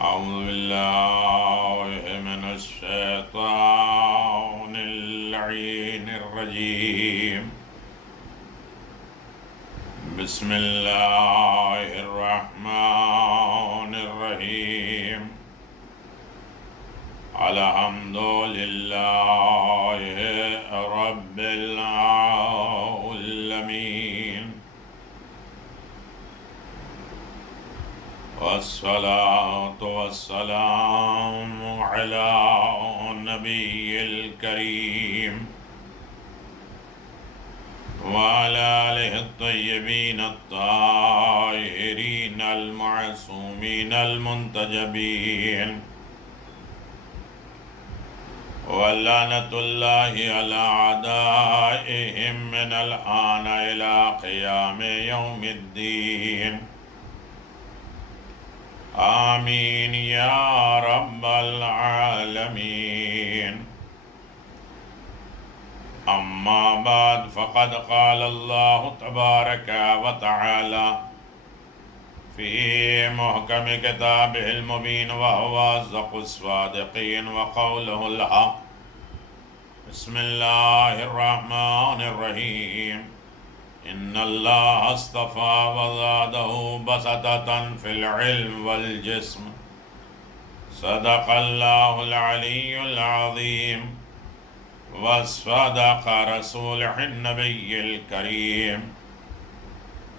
أعوذ بالله من الشيطان اللعين الرجيم. بسم الله الرحمن الرحيم. الحمد لله رب العالمين، والصلاة والسلام على النبي الكريم وعلى آله الطيبين الطاهرين المعصومين المنتجبين، ولعنة الله على أعدائهم من الآن إلى قيام يوم الدين. آمين يا رب العالمين. أما بعد، فقد قال الله تبارك وتعالى في محكم كتابه المبين وهو أصدق الصادقين وقوله الحق. بسم الله الرحمن الرحيم. إن الله اصطفى وزاده بسطة في العلم والجسم. صدق الله العلي العظيم وصدق رسوله النبي الكريم.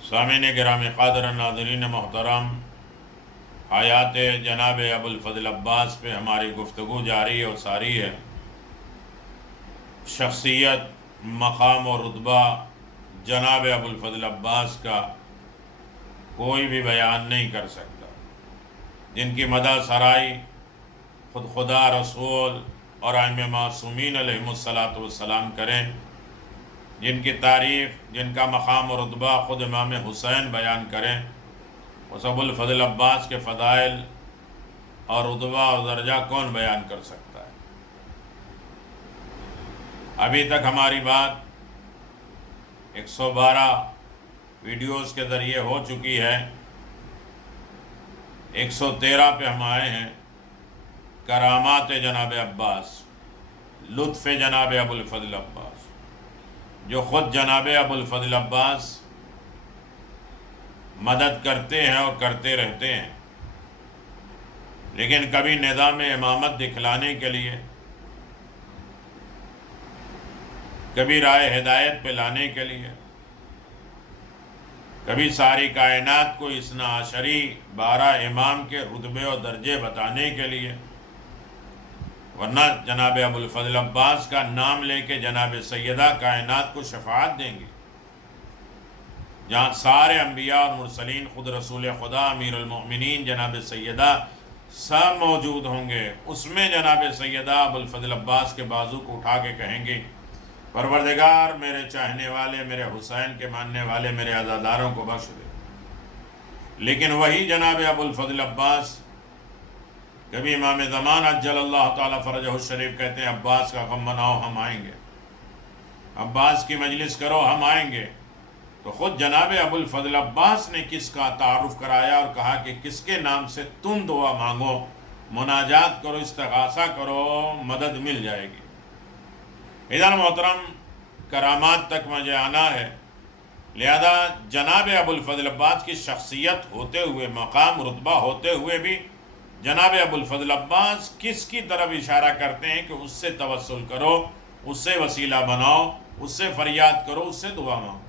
سامعین گرامی قدر، ناظرین محترم، حیات جناب ابوالفضل عباس پہ ہماری گفتگو جاری اور ساری ہے. شخصیت، مقام و رتبہ جناب ابوالفضل عباس کا کوئی بھی بیان نہیں کر سکتا. جن کی مدح سرائی خود خدا، رسول اور ائمہ معصومین علیہم الصلاۃ والسلام کریں، جن کی تعریف، جن کا مقام و رتبہ خود امام حسین بیان کریں، اس ابوالفضل عباس کے فضائل اور رتبہ اور درجہ کون بیان کر سکتا ہے؟ ابھی تک ہماری بات 112 ویڈیوز کے ذریعے ہو چکی ہے. 113 پہ ہم آئے ہیں. کرامات جناب عباس، لطف جناب ابوالفضل عباس، جو خود جناب ابوالفضل عباس مدد کرتے ہیں اور کرتے رہتے ہیں، لیکن کبھی نظام امامت دکھلانے کے لیے، کبھی رائے ہدایت پہ لانے کے لیے، کبھی ساری کائنات کو اثنا عشری 12 امام کے رتبے اور درجے بتانے کے لیے، ورنہ جناب ابوالفضل عباس کا نام لے کے جناب سیدہ کائنات کو شفاعت دیں گے. جہاں سارے انبیاء اور مرسلین، خود رسول خدا امیر المؤمنین جناب سیدہ سب موجود ہوں گے، اس میں جناب سیدہ ابوالفضل عباس کے بازو کو اٹھا کے کہیں گے، پروردگار میرے چاہنے والے، میرے حسین کے ماننے والے میرے عزاداروں کو بخش دے. لیکن وہی جناب ابوالفضل عباس، کبھی امام زمان عجل اللہ تعالیٰ فرجہ الشریف کہتے ہیں عباس کا غم مناؤ ہم آئیں گے، عباس کی مجلس کرو ہم آئیں گے. تو خود جناب ابوالفضل عباس نے کس کا تعارف کرایا اور کہا کہ کس کے نام سے تم دعا مانگو، مناجات کرو، استغاثہ کرو، مدد مل جائے گی. ادھر محترم، کرامات تک مجھے آنا ہے، لہذا جناب ابوالفضل عباس کی شخصیت ہوتے ہوئے، مقام رتبہ ہوتے ہوئے بھی جناب ابوالفضل عباس کس کی طرف اشارہ کرتے ہیں کہ اس سے توسل کرو، اس سے وسیلہ بناؤ، اس سے فریاد کرو، اس سے دعا مانگو.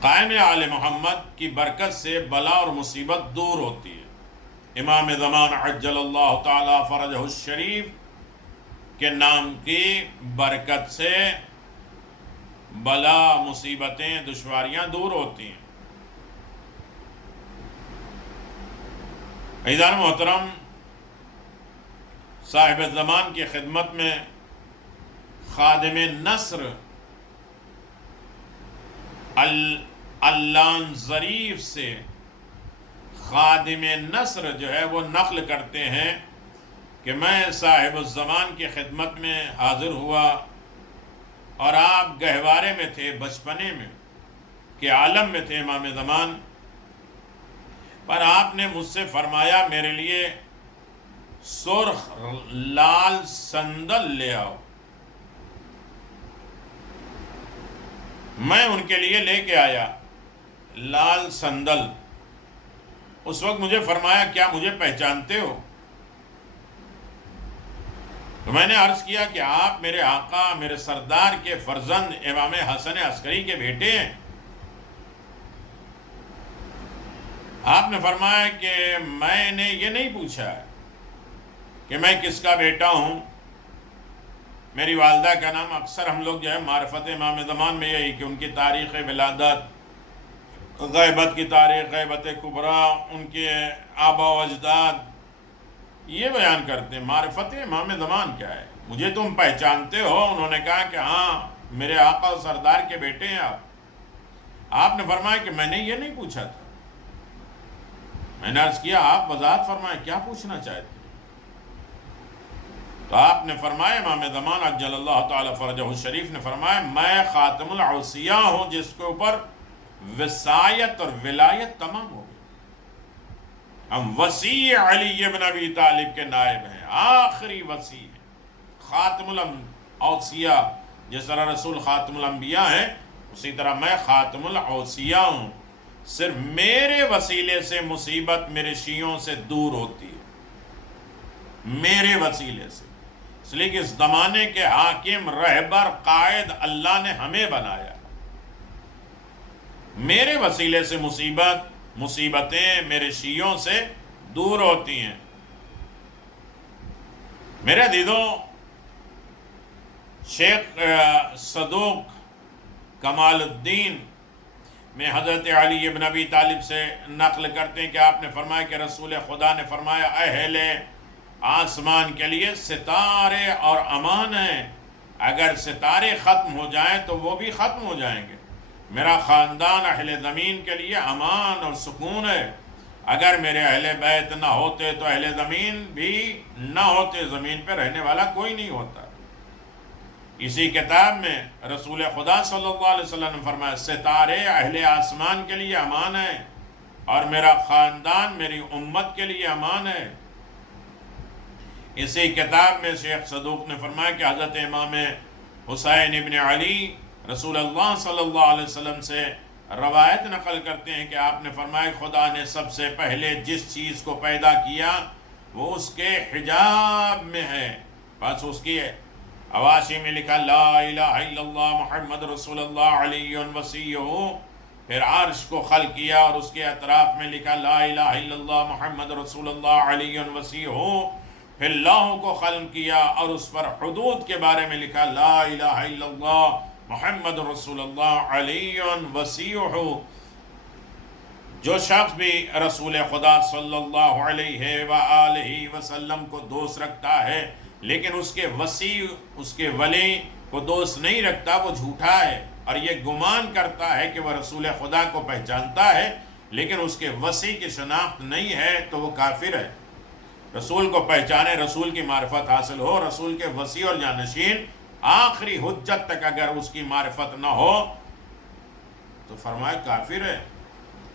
قائم آل محمد کی برکت سے بلا اور مصیبت دور ہوتی ہے. امام زمان عجل اللہ تعالی فرجہ الشریف کے نام کی برکت سے بلا، مصیبتیں، دشواریاں دور ہوتی ہیں. عزیزان محترم، صاحب زمان کی خدمت میں خادم نصر علان ظریف سے خادم نصر جو ہے وہ نقل کرتے ہیں کہ میں صاحب الزمان کی خدمت میں حاضر ہوا اور آپ گہوارے میں تھے، بچپنے میں کے عالم میں تھے امام زمان. پر آپ نے مجھ سے فرمایا میرے لیے سرخ لال سندل لے آؤ۔ میں ان کے لیے لے کے آیا لال سندل۔ اس وقت مجھے فرمایا کیا مجھے پہچانتے ہو؟ تو میں نے عرض کیا کہ آپ میرے آقا میرے سردار کے فرزند امام حسن عسکری کے بیٹے ہیں۔ آپ نے فرمایا کہ میں نے یہ نہیں پوچھا کہ میں کس کا بیٹا ہوں۔ میری والدہ کا نام اکثر ہم لوگ جو ہے معرفت امام زمان میں یہی کہ ان کی تاریخ ولادت، غیبت کی تاریخ، غیبت کبریٰ، ان کے آبا و اجداد یہ بیان کرتے ہیں۔ معرفت امام زمان کیا ہے؟ مجھے تم پہچانتے ہو؟ انہوں نے کہا کہ ہاں میرے آقا و سردار کے بیٹے ہیں آپ۔ آپ نے فرمایا کہ میں نے یہ نہیں پوچھا تھا۔ میں نے عرض کیا آپ وضاحت فرمائیں کیا پوچھنا چاہتے ہیں؟ تو آپ نے فرمایا امام زمان عجل اللہ تعالی فرجہ الشریف نے فرمایا میں خاتم العوصیاء ہوں جس کے اوپر وصایت اور ولایت تمام ہو گئی۔ ہم وصی علی ابن ابی طالب کے نائب ہیں، آخری وصی ہیں، خاتم الاوصیاء۔ جس طرح رسول خاتم الانبیاء ہیں اسی طرح میں خاتم الاوصیاء ہوں۔ صرف میرے وسیلے سے مصیبت میرے شیعوں سے دور ہوتی ہے، میرے وسیلے سے، اس لیے کہ اس زمانے کے حاکم رہبر قائد اللہ نے ہمیں بنایا۔ میرے وسیلے سے مصیبتیں میرے شیعوں سے دور ہوتی ہیں۔ میرے عزیزوں، شیخ صدوق کمال الدین میں حضرت علی ابن ابی طالب سے نقل کرتے ہیں کہ آپ نے فرمایا کہ رسول خدا نے فرمایا اہل آسمان کے لیے ستارے اور امان ہیں، اگر ستارے ختم ہو جائیں تو وہ بھی ختم ہو جائیں گے۔ میرا خاندان اہل زمین کے لیے امان اور سکون ہے، اگر میرے اہل بیت نہ ہوتے تو اہل زمین بھی نہ ہوتے، زمین پہ رہنے والا کوئی نہیں ہوتا۔ اسی کتاب میں رسول خدا صلی اللہ علیہ وسلم نے فرمایا ستارے اہل آسمان کے لیے امان ہے اور میرا خاندان میری امت کے لیے امان ہے۔ اسی کتاب میں شیخ صدوق نے فرمایا کہ حضرت امام حسین ابن علی رسول اللہ صلی اللہ علیہ وسلم سے روایت نقل کرتے ہیں کہ آپ نے فرمایا خدا نے سب سے پہلے جس چیز کو پیدا کیا وہ اس کے حجاب میں ہے، بس اس کی حواشی میں لکھا لا الہ الا اللہ محمد رسول اللہ علی وصیہ، پھر عرش کو خلق کیا اور اس کے اطراف میں لکھا لا الہ الا اللہ محمد رسول اللہ علی وصیہ، پھر لوح کو خلق کیا اور اس پر حدود کے بارے میں لکھا لا الہ الا اللہ محمد رسول اللہ علی وصیہ۔ جو شخص بھی رسول خدا صلی اللہ علیہ وآلہ وسلم کو دوست رکھتا ہے لیکن اس کے وصی اس کے ولی کو دوست نہیں رکھتا وہ جھوٹا ہے، اور یہ گمان کرتا ہے کہ وہ رسول خدا کو پہچانتا ہے لیکن اس کے وصی کی شناخت نہیں ہے تو وہ کافر ہے۔ رسول کو پہچانے، رسول کی معرفت حاصل ہو، رسول کے وصی اور جانشین آخری حجت تک اگر اس کی معرفت نہ ہو تو فرمایا کافر ہے۔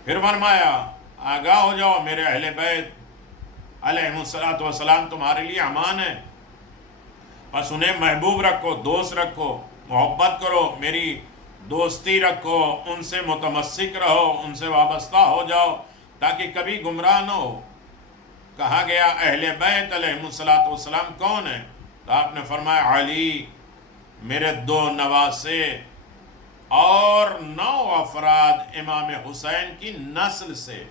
پھر فرمایا آگاہ ہو جاؤ میرے اہل بیت علیہم الصلوۃ والسلام تمہارے لیے امان ہے، بس انہیں محبوب رکھو، دوست رکھو، محبت کرو، میری دوستی رکھو، ان سے متمسک رہو، ان سے وابستہ ہو جاؤ تاکہ کبھی گمراہ نہ ہو۔ کہا گیا اہل بیت علیہم الصلوۃ والسلام کون ہیں؟ تو آپ نے فرمایا علی، میرے 2 نواسے اور 9 افراد امام حسین کی نسل سے،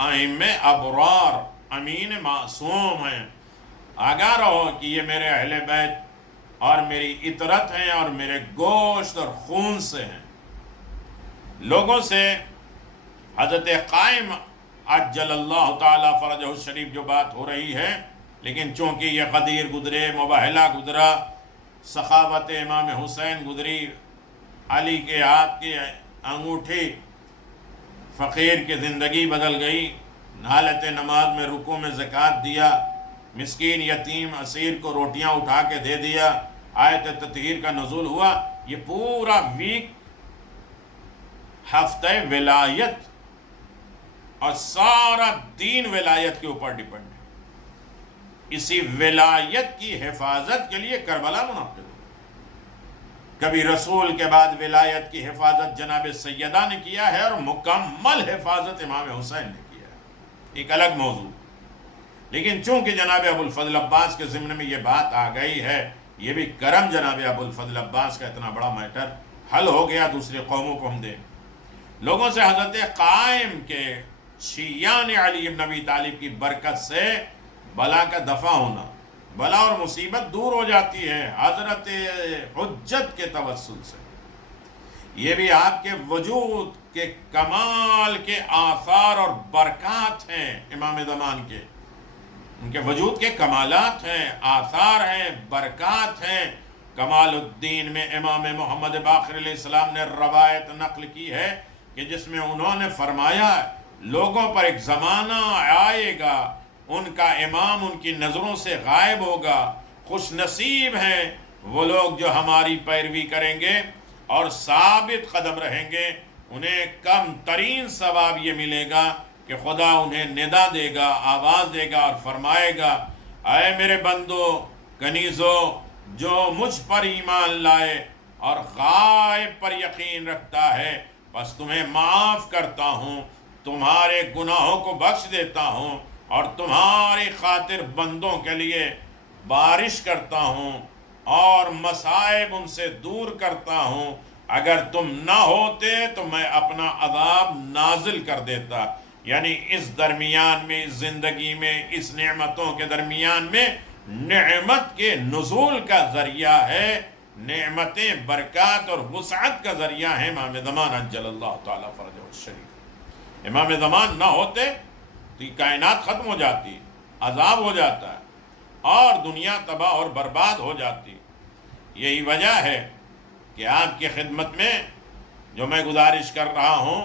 ائمہ ابرار، امین معصوم ہیں۔ آگاہ رہو کہ یہ میرے اہل بیت اور میری اطرت ہیں اور میرے گوشت اور خون سے ہیں۔ لوگوں سے حضرت قائم عجل اللہ تعالی فرجہ الشریف جو بات ہو رہی ہے، لیکن چونکہ یہ غدیر گزرے، مباہلہ گزرا، سخاوت امام حسین گزری، علی کے ہاتھ کی انگوٹھی فقیر کی زندگی بدل گئی، حالت نماز میں رکوع میں زکوٰۃ دیا، مسکین یتیم اسیر کو روٹیاں اٹھا کے دے دیا، آیت تطہیر کا نزول ہوا۔ یہ پورا ویک ہفتہ ولایت اور سارا دین ولایت کے اوپر ڈیپینڈ ہے۔ اسی ولایت کی حفاظت کے لیے کربلا منعقد ہو۔ کبھی رسول کے بعد ولایت کی حفاظت جناب سیدہ نے کیا ہے، اور مکمل حفاظت امام حسین نے کیا ہے، ایک الگ موضوع۔ لیکن چونکہ جناب ابو الفضل عباس کے ضمن میں یہ بات آ گئی ہے، یہ بھی کرم جناب ابو الفضل عباس کا، اتنا بڑا میٹر حل ہو گیا، دوسرے قوموں کو ہم دیں۔ لوگوں سے حضرت قائم کے شیعان علی بن ابی طالب کی برکت سے بلا کا دفع ہونا، بلا اور مصیبت دور ہو جاتی ہے حضرت حجت کے توسل سے۔ یہ بھی آپ کے وجود کے کمال کے آثار اور برکات ہیں امام زمان کے، ان کے وجود کے کمالات ہیں، آثار ہیں، برکات ہیں۔ کمال الدین میں امام محمد باقر علیہ السلام نے روایت نقل کی ہے کہ جس میں انہوں نے فرمایا لوگوں پر ایک زمانہ آئے گا، ان کا امام ان کی نظروں سے غائب ہوگا، خوش نصیب ہیں وہ لوگ جو ہماری پیروی کریں گے اور ثابت قدم رہیں گے، انہیں کم ترین ثواب یہ ملے گا کہ خدا انہیں ندا دے گا، آواز دے گا اور فرمائے گا اے میرے بندو کنیزو، جو مجھ پر ایمان لائے اور غائب پر یقین رکھتا ہے بس تمہیں معاف کرتا ہوں، تمہارے گناہوں کو بخش دیتا ہوں اور تمہاری خاطر بندوں کے لیے بارش کرتا ہوں اور مصائب ان سے دور کرتا ہوں، اگر تم نہ ہوتے تو میں اپنا عذاب نازل کر دیتا۔ یعنی اس درمیان میں، اس زندگی میں، اس نعمتوں کے درمیان میں نعمت کے نزول کا ذریعہ ہے، نعمتیں، برکات اور وسعت کا ذریعہ ہے امام زمان عجل اللہ تعالیٰ فرجہ الشریف۔ امام زمان نہ ہوتے تو یہ کائنات ختم ہو جاتی، عذاب ہو جاتا ہے اور دنیا تباہ اور برباد ہو جاتی۔ یہی وجہ ہے کہ آپ کی خدمت میں جو میں گزارش کر رہا ہوں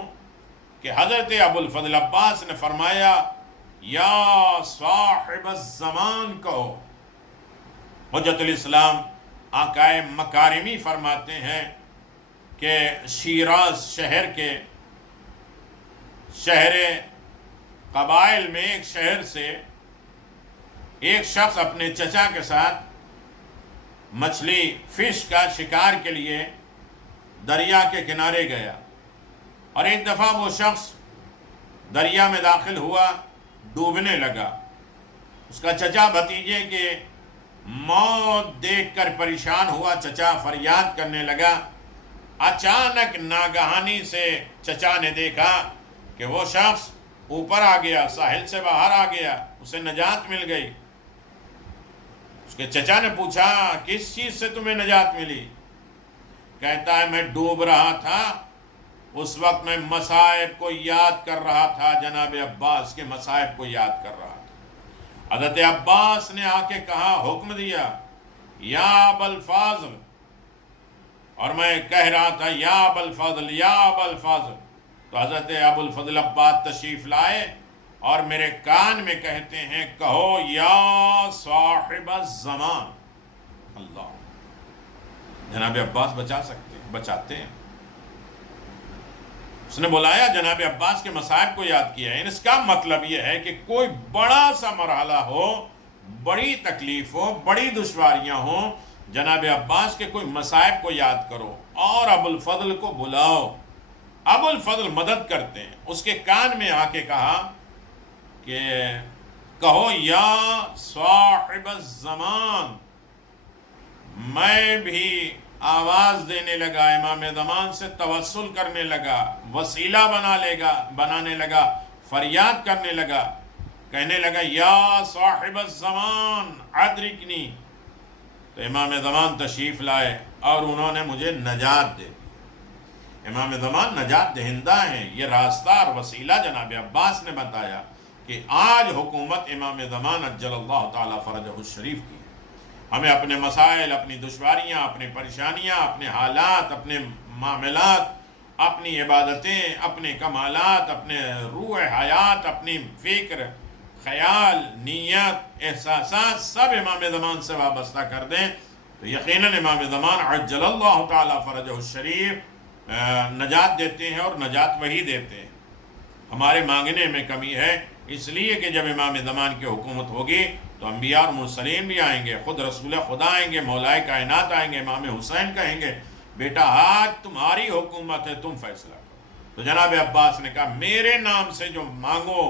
کہ حضرت ابو الفضل عباس نے فرمایا یا صاحب الزمان کو، حجت الاسلام آقائے مکارمی فرماتے ہیں کہ شیراز شہر قبائل میں ایک شہر سے ایک شخص اپنے چچا کے ساتھ مچھلی فش کا شکار کے لیے دریا کے کنارے گیا، اور ایک دفعہ وہ شخص دریا میں داخل ہوا، ڈوبنے لگا۔ اس کا چچا بھتیجے کے موت دیکھ کر پریشان ہوا، چچا فریاد کرنے لگا۔ اچانک ناگہانی سے چچا نے دیکھا کہ وہ شخص اوپر آ گیا، ساحل سے باہر آ گیا، اسے نجات مل گئی۔ اس کے چچا نے پوچھا کس چیز سے تمہیں نجات ملی؟ کہتا ہے میں ڈوب رہا تھا، اس وقت میں مصائب کو یاد کر رہا تھا، جناب عباس کے مصائب کو یاد کر رہا تھا۔ حضرت عباس نے آ کے کہا، حکم دیا یا ابا الفاضل، اور میں کہہ رہا تھا یا ابا الفاضل یا ابا الفاضل، تو حضرت ابو الفضل عباس تشریف لائے اور میرے کان میں کہتے ہیں کہو یا صاحب الزمان۔ اللہ، جناب عباس بچاتے ہیں۔ اس نے بلایا جناب عباس کے مصائب کو یاد کیا ہے۔ اس کا مطلب یہ ہے کہ کوئی بڑا سا مرحلہ ہو، بڑی تکلیف ہو، بڑی دشواریاں ہوں، جناب عباس کے کوئی مصائب کو یاد کرو اور ابو الفضل کو بلاؤ۔ ابو الفضل مدد کرتے ہیں۔ اس کے کان میں آ کے کہا کہ کہو یا صاحب الزمان۔ میں بھی آواز دینے لگا، امام زمان سے توسل کرنے لگا، وسیلہ بنانے لگا، فریاد کرنے لگا، کہنے لگا یا صاحب الزمان ادرکنی۔ تو امام زمان تشریف لائے اور انہوں نے مجھے نجات دے دی۔ امام زمان نجات دہندہ ہیں۔ یہ راستہ اور وسیلہ جناب عباس نے بتایا کہ آج حکومت امام زمان عجل اللہ تعالیٰ فرجہ الشریف کی۔ ہمیں اپنے مسائل، اپنی دشواریاں، اپنی پریشانیاں، اپنے حالات، اپنے معاملات، اپنی عبادتیں، اپنے کمالات، اپنے روح حیات، اپنی فکر، خیال، نیت، احساسات سب امام زمان سے وابستہ کر دیں تو یقیناً امام زمان عجل اللہ تعالیٰ فرجہ الشریف نجات دیتے ہیں، اور نجات وہی دیتے ہیں۔ ہمارے مانگنے میں کمی ہے، اس لیے کہ جب امام زمان کی حکومت ہوگی تو انبیاء اور مرسلین بھی آئیں گے، خود رسول خدا آئیں گے، مولائے کائنات آئیں گے، امام حسین کہیں گے بیٹا آج تمہاری حکومت ہے، تم فیصلہ کرو۔ تو جناب عباس نے کہا میرے نام سے جو مانگو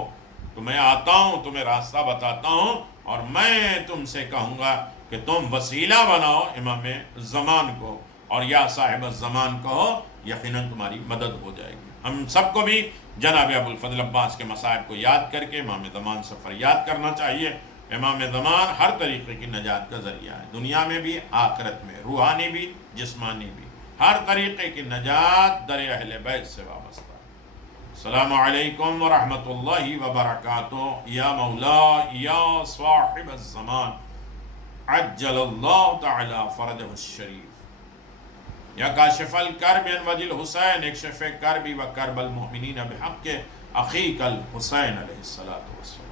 تو میں آتا ہوں، تمہیں راستہ بتاتا ہوں، اور میں تم سے کہوں گا کہ تم وسیلہ بناؤ امام زمان کو، اور یا صاحب الزمان کہو، یقیناً تمہاری مدد ہو جائے گی۔ ہم سب کو بھی جناب ابو الفضل عباس کے مصائب کو یاد کر کے امام زمان سے فریاد کرنا چاہیے۔ امام زمان ہر طریقے کی نجات کا ذریعہ ہے، دنیا میں بھی آخرت میں، روحانی بھی جسمانی بھی، ہر طریقے کی نجات در اہل بیت سے وابستہ ہے۔ السلام علیکم ورحمۃ اللہ وبرکاتہ۔ یا مولا یا صاحب الزمان عجل اللہ تعالی فرجہ الشریف، یا کاشف الکرب عن وجه الحسین، اکشف کربی و کرب المؤمنین بحق اخیک الحسین علیہ الصلوۃ والسلام۔